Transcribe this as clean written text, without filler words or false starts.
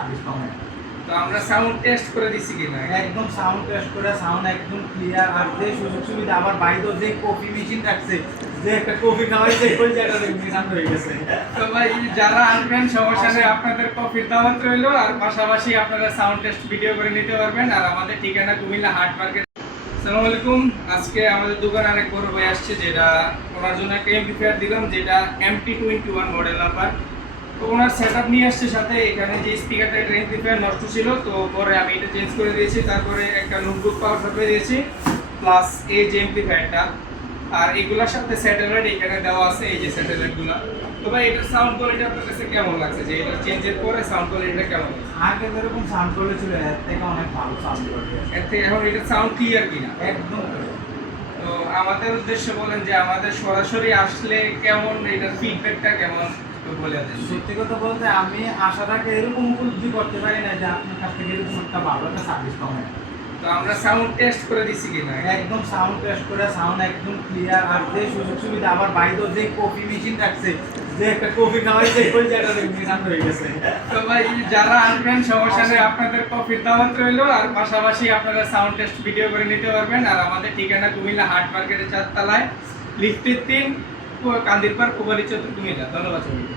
Service পাবেন। তো আমরা সাউন্ড টেস্ট করে দিছি কিনা একদম সাউন্ড টেস্ট করে সাউন্ড একদম ক্লিয়ার, আর যে সুযোগ সুবিধা আবার বাইরেও যে কফি মেশিন রাখছে, যে একটা কফি খাওয়াইছে ওই জায়গাটা মিশান হয়ে গেছে। তো ভাই যারা আসবেন সমস্যা নেই, আপনাদের কফির দাওয়াত রইলো, আর পাশাপাশি আপনারা সাউন্ড টেস্ট ভিডিও করে নিতে পারবেন। আর আমাদের ঠিকানা কুমিল্লা হাট মার্কেট। আসসালামু আলাইকুম। আজকে আমাদের দোকানে অনেক বড় ভাই আসছে, যেটা ওনার জন্য একটা এমপ্লিফায়ার দিলাম, যেটা MT21 মডেল নাম্বার। তো ওনার সেটআপ নিয়ে আসছে সাথে। এখানে যে স্পিকারটা একটা এমপ্লিফায়ার নষ্ট ছিল, তো পরে আমি এটা চেঞ্জ করে দিয়েছি। তারপরে একটা নোটবুক পাওয়ার সাপ্লাই দিয়েছি, প্লাস এই যে এমপ্লিফায়ারটা। আর এগুলোর সাথে স্যাটেলাইট এখানে দেওয়া আছে, এই যে স্যাটেলাইটগুলো। তো ভাই এটার সাউন্ড কোয়ালিটি আপনার কাছে কেমন লাগছে, যে এটা চেঞ্জের পরে সাউন্ড কোয়ালিটিটা কেমন লাগছে? আগে যেরকম সাউন্ড কোয়ালিটি ছিল এর থেকে অনেক ভালো সাউন্ড কোয়ালিটি, এর থেকে এখন এটা সাউন্ড ক্লিয়ার কিনা? একদম। তো আমাদের উদ্দেশ্যে বলেন যে আমাদের সরাসরি আসলে কেমন, এটার ফিডব্যাকটা কেমন একটু বলে দেন। সত্যি কথা বলতে আমি আশাটাকে এরকম উপলব্ধি করতে পারি না যে আপনার কাছ থেকে এরকম একটা ভালো একটা সার্ভিস পাবেন। তো আমরা সাউন্ড টেস্ট করে দিছি কিনা একদম সাউন্ড টেস্ট করে সাউন্ড একদম ক্লিয়ার, আর যে সুযোগ সুবিধা আবার বাইরেও যে কফি মেশিন রাখছে, যে একটা কফি খাওয়াইছে ওই জায়গাটা মিশান হয়ে গেছে। তো ভাই যারা আসবেন সমস্যা নেই, আপনাদের কফির দাওয়াত রইলো, আর পাশাপাশি আপনারা সাউন্ড টেস্ট ভিডিও করে নিতে পারবেন। আর আমাদের ঠিকানা কুমিল্লা হাট মার্কেটের 4 তলায়, লিফটের 3, কান্দিরপাড়, কুমারী চত্বর, কুমিল্লা। ধন্যবাদ সবাইকে।